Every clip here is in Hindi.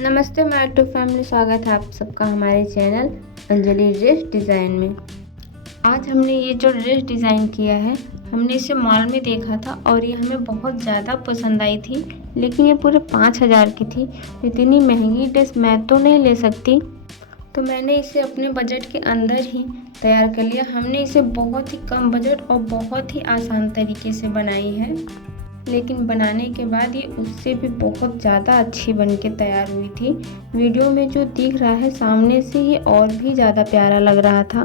नमस्ते माय टू फैमिली, स्वागत है आप सबका हमारे चैनल अंजलि ड्रेस डिज़ाइन में। आज हमने ये जो ड्रेस डिज़ाइन किया है, हमने इसे मॉल में देखा था और ये हमें बहुत ज़्यादा पसंद आई थी, लेकिन ये पूरे 5,000 की थी। इतनी महंगी ड्रेस मैं तो नहीं ले सकती, तो मैंने इसे अपने बजट के अंदर ही तैयार कर लिया। हमने इसे बहुत ही कम बजट और बहुत ही आसान तरीके से बनाई है, लेकिन बनाने के बाद ये उससे भी बहुत ज़्यादा अच्छी बन के तैयार हुई थी। वीडियो में जो दिख रहा है सामने से ये और भी ज़्यादा प्यारा लग रहा था,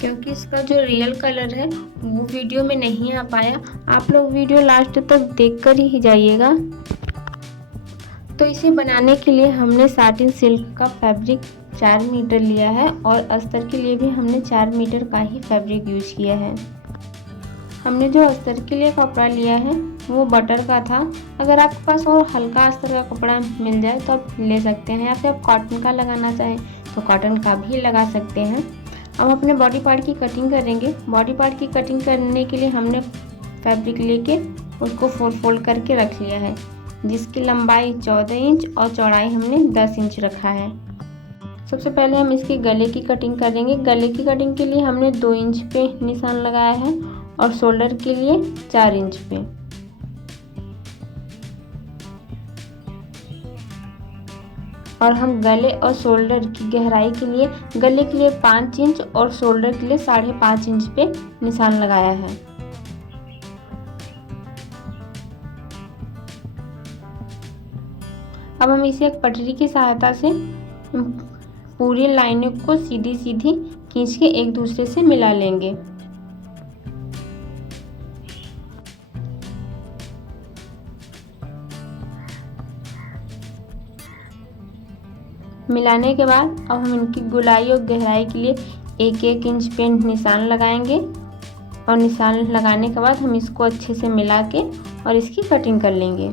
क्योंकि इसका जो रियल कलर है वो वीडियो में नहीं आ पाया। आप लोग वीडियो लास्ट तक देख कर ही जाइएगा। तो इसे बनाने के लिए हमने साटिन सिल्क का फैब्रिक 4 मीटर लिया है और अस्तर के लिए भी हमने 4 मीटर का ही फैब्रिक यूज किया है। हमने जो अस्तर के लिए कपड़ा लिया है वो बटर का था। अगर आपके पास और हल्का अस्तर का कपड़ा मिल जाए तो आप ले सकते हैं, या फिर आप कॉटन का लगाना चाहें तो कॉटन का भी लगा सकते हैं। अब अपने बॉडी पार्ट की कटिंग करेंगे। बॉडी पार्ट की कटिंग करने के लिए हमने फैब्रिक लेके उसको फोल्ड करके रख लिया है, जिसकी लंबाई 14 इंच और चौड़ाई हमने 10 इंच रखा है। सबसे पहले हम इसके गले की कटिंग करेंगे। गले की कटिंग के लिए हमने 2 इंच पे निशान लगाया है और शोल्डर के लिए 4 इंच पे। और हम गले और शोल्डर की गहराई के लिए गले के लिए 5 इंच और शोल्डर के लिए 5.5 इंच पे निशान लगाया है। अब हम इसे एक पटरी की सहायता से पूरी लाइनों को सीधी सीधी खींच के एक दूसरे से मिला लेंगे। मिलाने के बाद अब हम इनकी गोलाई और गहराई के लिए 1-1 इंच पे निशान लगाएंगे और निशान लगाने के बाद हम इसको अच्छे से मिला के और इसकी कटिंग कर लेंगे।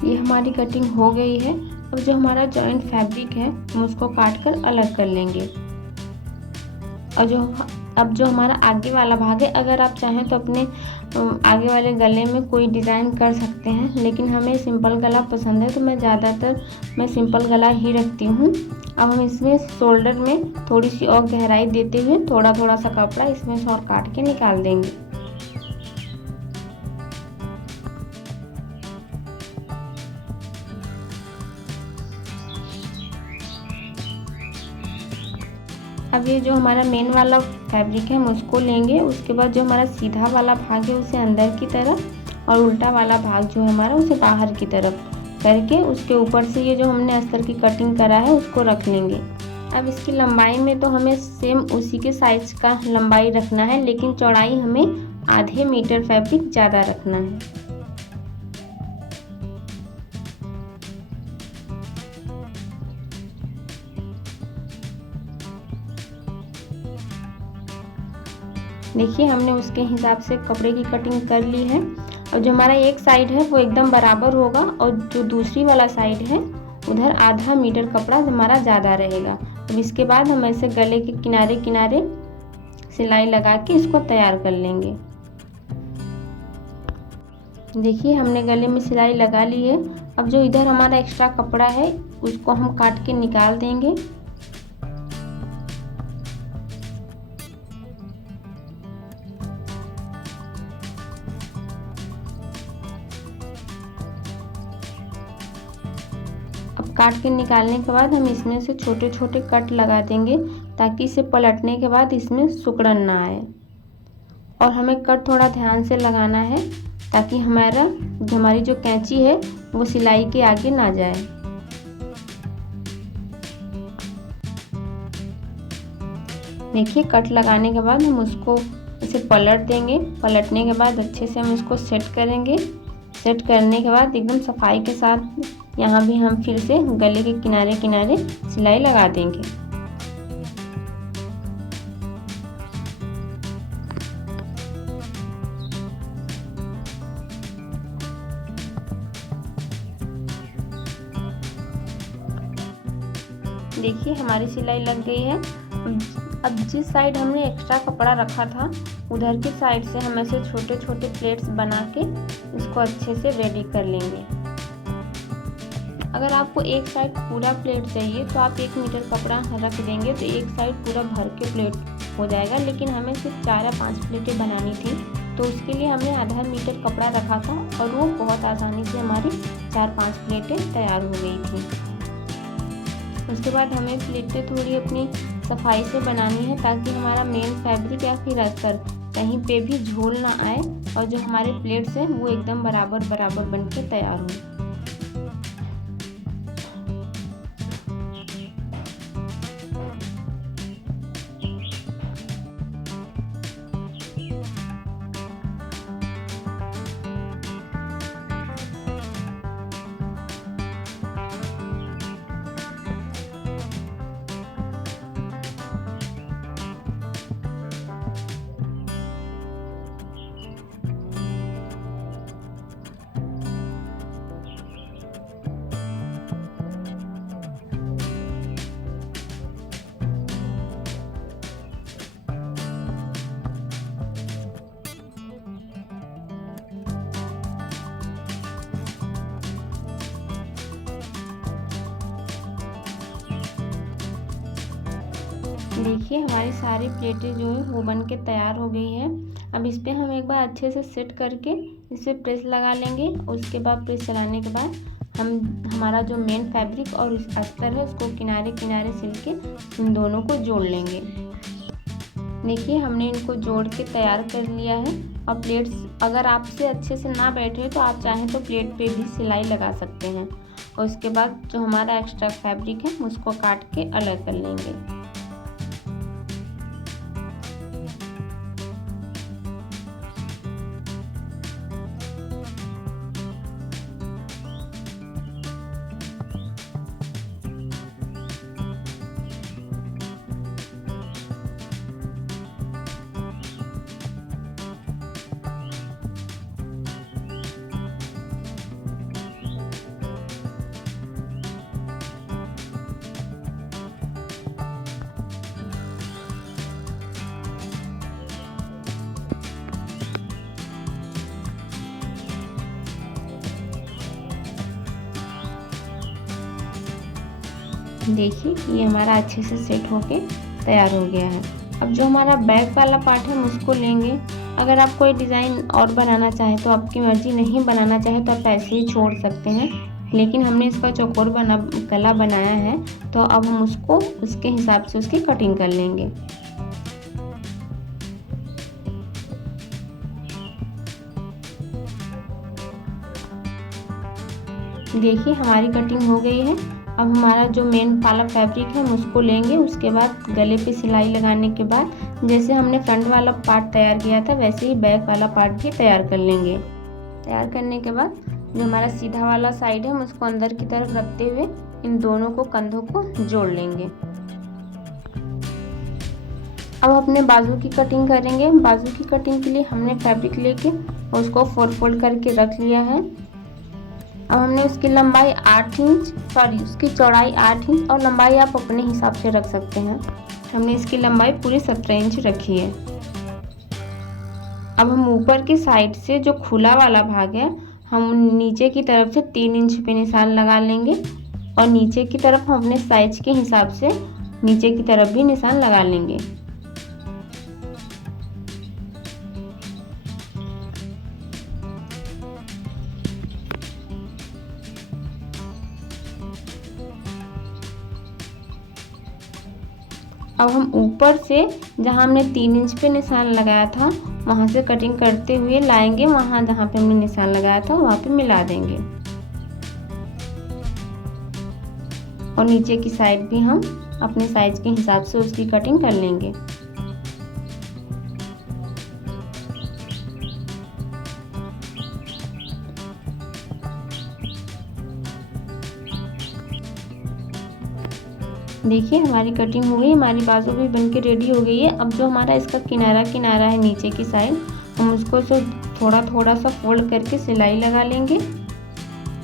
ये हमारी कटिंग हो गई है। अब जो हमारा जॉइंट फैब्रिक है हम उसको काट कर अलग कर लेंगे। और अब जो हमारा आगे वाला भाग है, अगर आप चाहें तो अपने आगे वाले गले में कोई डिज़ाइन कर सकते हैं, लेकिन हमें सिंपल गला पसंद है तो मैं सिंपल गला ही रखती हूँ। अब हम इसमें शोल्डर में थोड़ी सी और गहराई देते हुए थोड़ा थोड़ा सा कपड़ा इसमें से और काट के निकाल देंगे। अब ये जो हमारा मेन वाला फैब्रिक है हम उसको लेंगे। उसके बाद जो हमारा सीधा वाला भाग है उसे अंदर की तरफ और उल्टा वाला भाग जो है हमारा उसे बाहर की तरफ करके उसके ऊपर से ये जो हमने अस्तर की कटिंग करा है उसको रख लेंगे। अब इसकी लंबाई में तो हमें सेम उसी के साइज का लंबाई रखना है, लेकिन चौड़ाई हमें आधे मीटर फैब्रिक ज़्यादा रखना है। देखिए हमने उसके हिसाब से कपड़े की कटिंग कर ली है। और जो हमारा एक साइड है वो एकदम बराबर होगा और जो दूसरी वाला साइड है उधर आधा मीटर कपड़ा हमारा ज़्यादा रहेगा। अब इसके बाद हम ऐसे गले के किनारे किनारे सिलाई लगा के इसको तैयार कर लेंगे। देखिए हमने गले में सिलाई लगा ली है। अब जो इधर हमारा एक्स्ट्रा कपड़ा है उसको हम काट के निकाल देंगे। अब काट के निकालने के बाद हम इसमें से छोटे छोटे कट लगा देंगे, ताकि इसे पलटने के बाद इसमें सिकुड़न ना आए। और हमें कट थोड़ा ध्यान से लगाना है ताकि हमारी जो कैंची है वो सिलाई के आगे ना जाए। देखिए कट लगाने के बाद हम उसको इसे पलट देंगे। पलटने के बाद अच्छे से हम इसको सेट करेंगे। सेट करने के बाद एकदम सफाई के साथ यहाँ भी हम फिर से गले के किनारे किनारे सिलाई लगा देंगे। देखिए हमारी सिलाई लग गई है। अब जिस साइड हमने एक्स्ट्रा कपड़ा रखा था उधर की साइड से हम ऐसे छोटे छोटे प्लेट्स बना के इसको अच्छे से रेडी कर लेंगे। अगर आपको एक साइड पूरा प्लेट चाहिए तो आप 1 मीटर कपड़ा रख देंगे तो एक साइड पूरा भर के प्लेट हो जाएगा, लेकिन हमें सिर्फ 4 या 5 प्लेटें बनानी थी तो उसके लिए हमने आधा मीटर कपड़ा रखा था और वो बहुत आसानी से हमारी 4-5 प्लेटें तैयार हो गई थी। उसके बाद हमें प्लेटें थोड़ी अपनी सफाई से बनानी है ताकि हमारा मेन फैब्रिक या फिर अस्तर कहीं पे भी झोल ना आए और जो हमारे प्लेट्स हैं वो एकदम बराबर बराबर बन के तैयार हो। देखिए हमारी सारी प्लेटें जो है वो बन के तैयार हो गई है। अब इस पर हम एक बार अच्छे से सेट करके इस पर प्रेस लगा लेंगे। उसके बाद प्रेस चलाने के बाद हमारा जो मेन फैब्रिक और अस्तर है उसको किनारे किनारे सिल के इन दोनों को जोड़ लेंगे। देखिए हमने इनको जोड़ के तैयार कर लिया है। और प्लेट्स अगर आपसे अच्छे से ना बैठे तो आप चाहें तो प्लेट पे भी सिलाई लगा सकते हैं। और उसके बाद जो हमारा एक्स्ट्रा फैब्रिक है उसको काट के अलग कर लेंगे। देखिए ये हमारा अच्छे से सेट होके तैयार हो गया है। अब जो हमारा बैक वाला पार्ट है हम उसको लेंगे। अगर आप कोई डिज़ाइन और बनाना चाहें तो आपकी मर्जी, नहीं बनाना चाहे तो आप ऐसे ही छोड़ सकते हैं, लेकिन हमने इसका चौकोर गला बनाया है तो अब हम उसको उसके हिसाब से उसकी कटिंग कर लेंगे। देखिए हमारी कटिंग हो गई है। अब हमारा जो मेन वाला फैब्रिक है हम उसको लेंगे। उसके बाद गले पे सिलाई लगाने के बाद जैसे हमने फ्रंट वाला पार्ट तैयार किया था वैसे ही बैक वाला पार्ट भी तैयार कर लेंगे। तैयार करने के बाद जो हमारा सीधा वाला साइड है हम उसको अंदर की तरफ रखते हुए इन दोनों को कंधों को जोड़ लेंगे। अब अपने बाजू की कटिंग करेंगे। बाजू की कटिंग के लिए हमने फैब्रिक लेके उसको 4 फोल्ड करके रख लिया है। अब हमने उसकी लंबाई 8 इंच उसकी चौड़ाई 8 इंच और लंबाई आप अपने हिसाब से रख सकते हैं। हमने इसकी लंबाई पूरी 17 इंच रखी है। अब हम ऊपर की साइड से जो खुला वाला भाग है हम नीचे की तरफ से 3 इंच पे निशान लगा लेंगे और नीचे की तरफ हम अपने साइज के हिसाब से नीचे की तरफ भी निशान लगा लेंगे। अब हम ऊपर से जहाँ हमने 3 इंच पे निशान लगाया था वहाँ से कटिंग करते हुए लाएंगे, वहाँ जहाँ पे हमने निशान लगाया था वहाँ पे मिला देंगे और नीचे की साइड भी हम अपने साइज के हिसाब से उसकी कटिंग कर लेंगे। देखिए हमारी कटिंग हो गई, हमारी बाजू भी बनके रेडी हो गई है। अब जो हमारा इसका किनारा है नीचे की साइड हम उसको थोड़ा थोड़ा सा फोल्ड करके सिलाई लगा लेंगे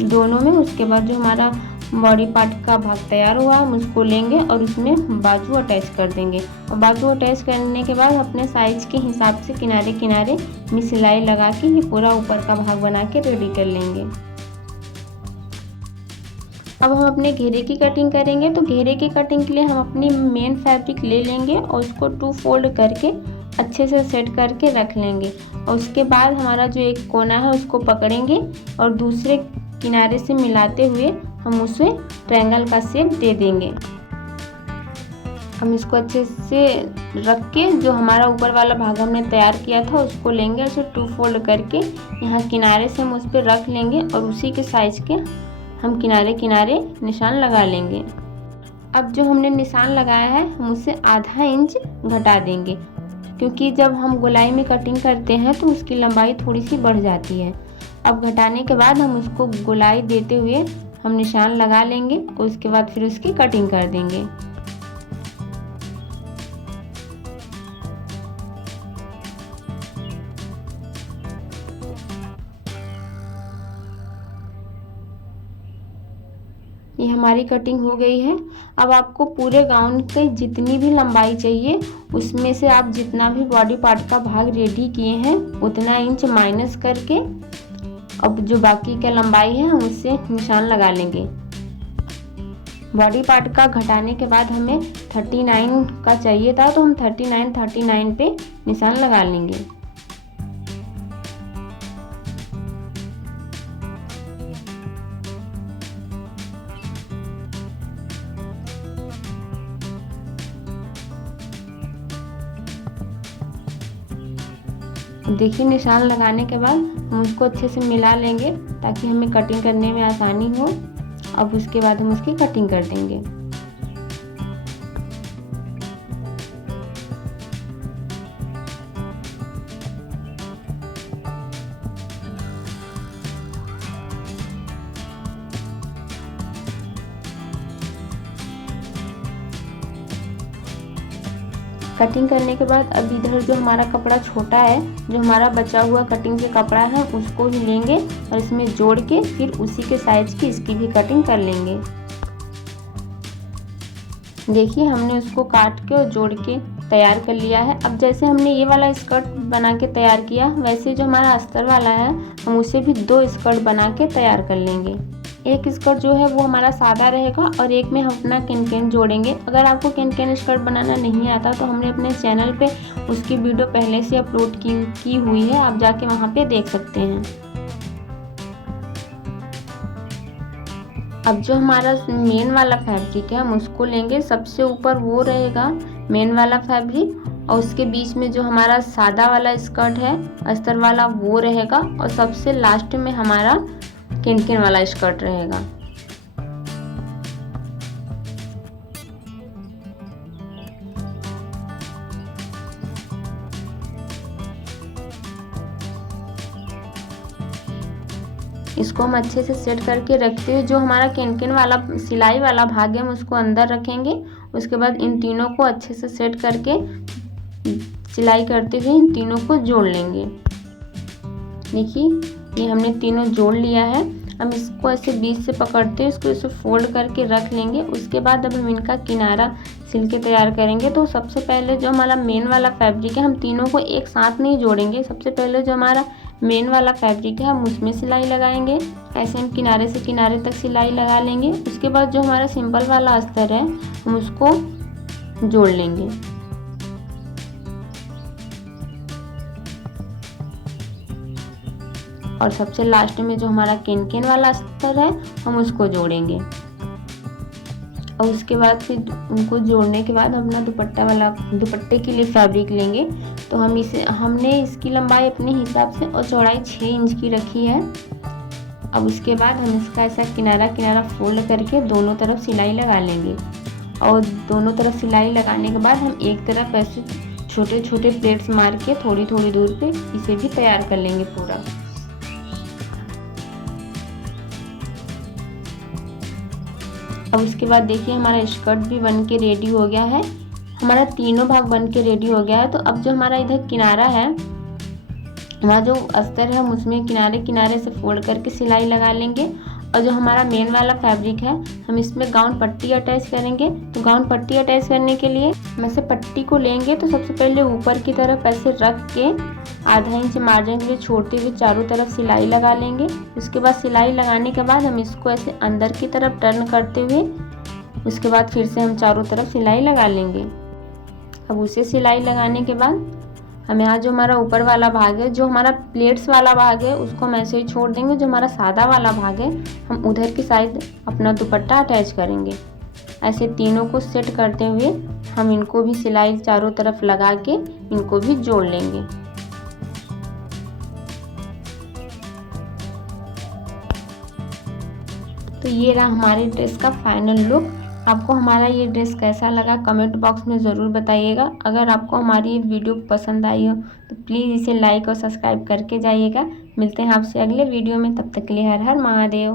दोनों में। उसके बाद जो हमारा बॉडी पार्ट का भाग तैयार हुआ, हम उसको लेंगे और उसमें बाजू अटैच कर देंगे। और बाजू अटैच करने के बाद अपने साइज के हिसाब से किनारे किनारे में सिलाई लगा के ये पूरा ऊपर का भाग बना के रेडी कर लेंगे। अब हम अपने घेरे की कटिंग करेंगे। तो घेरे की कटिंग के लिए हम अपनी मेन फैब्रिक ले लेंगे और उसको 2 फोल्ड करके अच्छे से सेट करके रख लेंगे। और उसके बाद हमारा जो एक कोना है उसको पकड़ेंगे और दूसरे किनारे से मिलाते हुए हम उसे ट्रायंगल का शेप दे देंगे। हम इसको अच्छे से रख के जो हमारा ऊपर वाला भाग हमने तैयार किया था उसको लेंगे, उसे 2 फोल्ड करके यहाँ किनारे से हम उस पर रख लेंगे और उसी के साइज के हम किनारे किनारे निशान लगा लेंगे। अब जो हमने निशान लगाया है हम उससे आधा इंच घटा देंगे, क्योंकि जब हम गोलाई में कटिंग करते हैं तो उसकी लंबाई थोड़ी सी बढ़ जाती है। अब घटाने के बाद हम उसको गोलाई देते हुए हम निशान लगा लेंगे और उसके बाद फिर उसकी कटिंग कर देंगे। ये हमारी कटिंग हो गई है। अब आपको पूरे गाउन की जितनी भी लंबाई चाहिए उसमें से आप जितना भी बॉडी पार्ट का भाग रेडी किए हैं उतना इंच माइनस करके अब जो बाकी का लंबाई है हम उससे निशान लगा लेंगे। बॉडी पार्ट का घटाने के बाद हमें 39 का चाहिए था तो हम 39 पे निशान लगा लेंगे। देखिए निशान लगाने के बाद हम उसको अच्छे से मिला लेंगे ताकि हमें कटिंग करने में आसानी हो। अब उसके बाद हम उसकी कटिंग कर देंगे। कटिंग करने के बाद अब इधर जो हमारा कपड़ा छोटा है, जो हमारा बचा हुआ कटिंग के कपड़ा है उसको ही लेंगे और इसमें जोड़ के फिर उसी के साइज की इसकी भी कटिंग कर लेंगे। देखिए हमने उसको काट के और जोड़ के तैयार कर लिया है। अब जैसे हमने ये वाला स्कर्ट बना के तैयार किया वैसे जो हमारा अस्तर वाला है हम उसे भी 2 स्कर्ट बना के तैयार कर लेंगे। एक स्कर्ट जो है वो हमारा सादा रहेगा और एक में हम अपना कैन जोड़ेंगे। अगर आपको कैन स्कर्ट बनाना नहीं आता तो हमने अपने चैनल पे उसकी वीडियो पहले से अपलोड की हुई है, आप जाके वहाँ पे देख सकते हैं। अब जो हमारा मेन वाला फैब्रिक है हम उसको लेंगे, सबसे ऊपर वो रहेगा मेन वाला फैब्रिक और उसके बीच में जो हमारा सादा वाला स्कर्ट है अस्तर वाला वो रहेगा और सबसे लास्ट में हमारा कैन वाला स्कर्ट रहेगा। इसको हम अच्छे से सेट करके रखते हुए जो हमारा कैन वाला सिलाई वाला भाग है हम उसको अंदर रखेंगे। उसके बाद इन तीनों को अच्छे से सेट करके सिलाई करते हुए इन तीनों को जोड़ लेंगे। देखिए ये हमने तीनों जोड़ लिया है। हम इसको ऐसे बीच से पकड़ते हुए इसको ऐसे फोल्ड करके रख लेंगे। उसके बाद अब हम इनका किनारा सिल के तैयार करेंगे। तो सबसे पहले जो हमारा मेन वाला फैब्रिक है हम तीनों को एक साथ नहीं जोड़ेंगे। सबसे पहले जो हमारा मेन वाला फैब्रिक है हम उसमें सिलाई लगाएंगे। ऐसे हम किनारे से किनारे तक सिलाई लगा लेंगे। उसके बाद जो हमारा सिंपल वाला अस्तर है हम उसको जोड़ लेंगे। और सबसे लास्ट में जो हमारा कैन वाला अस्तर है हम उसको जोड़ेंगे। और उसके बाद फिर उनको जोड़ने के बाद हम अपना दुपट्टे के लिए फैब्रिक लेंगे। तो हमने इसकी लंबाई अपने हिसाब से और चौड़ाई 6 इंच की रखी है। अब उसके बाद हम इसका ऐसा किनारा फोल्ड करके दोनों तरफ सिलाई लगा लेंगे। और दोनों तरफ सिलाई लगाने के बाद हम एक तरफ ऐसे छोटे छोटे प्लेट्स मार के थोड़ी थोड़ी दूर पे इसे भी तैयार कर लेंगे पूरा। अब उसके बाद देखिए हमारा स्कर्ट भी बन के रेडी हो गया है। हमारा तीनों भाग बन के रेडी हो गया है। तो अब जो हमारा इधर किनारा है वहाँ जो अस्तर है हम उसमें किनारे किनारे से फोल्ड करके सिलाई लगा लेंगे। और जो हमारा मेन वाला फैब्रिक है हम इसमें गाउन पट्टी अटैच करेंगे। तो गाउन पट्टी अटैच करने के लिए हम ऐसे पट्टी को लेंगे तो सबसे पहले ऊपर की तरफ ऐसे रख के आधा इंच मार्जिन के लिए छोड़ते हुए चारों तरफ सिलाई लगा लेंगे। उसके बाद सिलाई लगाने के बाद हम इसको ऐसे अंदर की तरफ टर्न करते हुए उसके बाद फिर से हम चारों तरफ सिलाई लगा लेंगे। अब उसे सिलाई लगाने के बाद हम यहाँ जो हमारा ऊपर वाला भाग है, जो हमारा प्लेट्स वाला भाग है, उसको हम ऐसे ही छोड़ देंगे। जो हमारा सादा वाला भाग है हम उधर की साइड अपना दुपट्टा अटैच करेंगे। ऐसे तीनों को सेट करते हुए हम इनको भी सिलाई चारों तरफ लगा के इनको भी जोड़ लेंगे। तो ये रहा हमारे ड्रेस का फाइनल लुक। आपको हमारा ये ड्रेस कैसा लगा कमेंट बॉक्स में ज़रूर बताइएगा। अगर आपको हमारी ये वीडियो पसंद आई हो तो प्लीज़ इसे लाइक और सब्सक्राइब करके जाइएगा। मिलते हैं आपसे अगले वीडियो में, तब तक के लिए हर हर महादेव।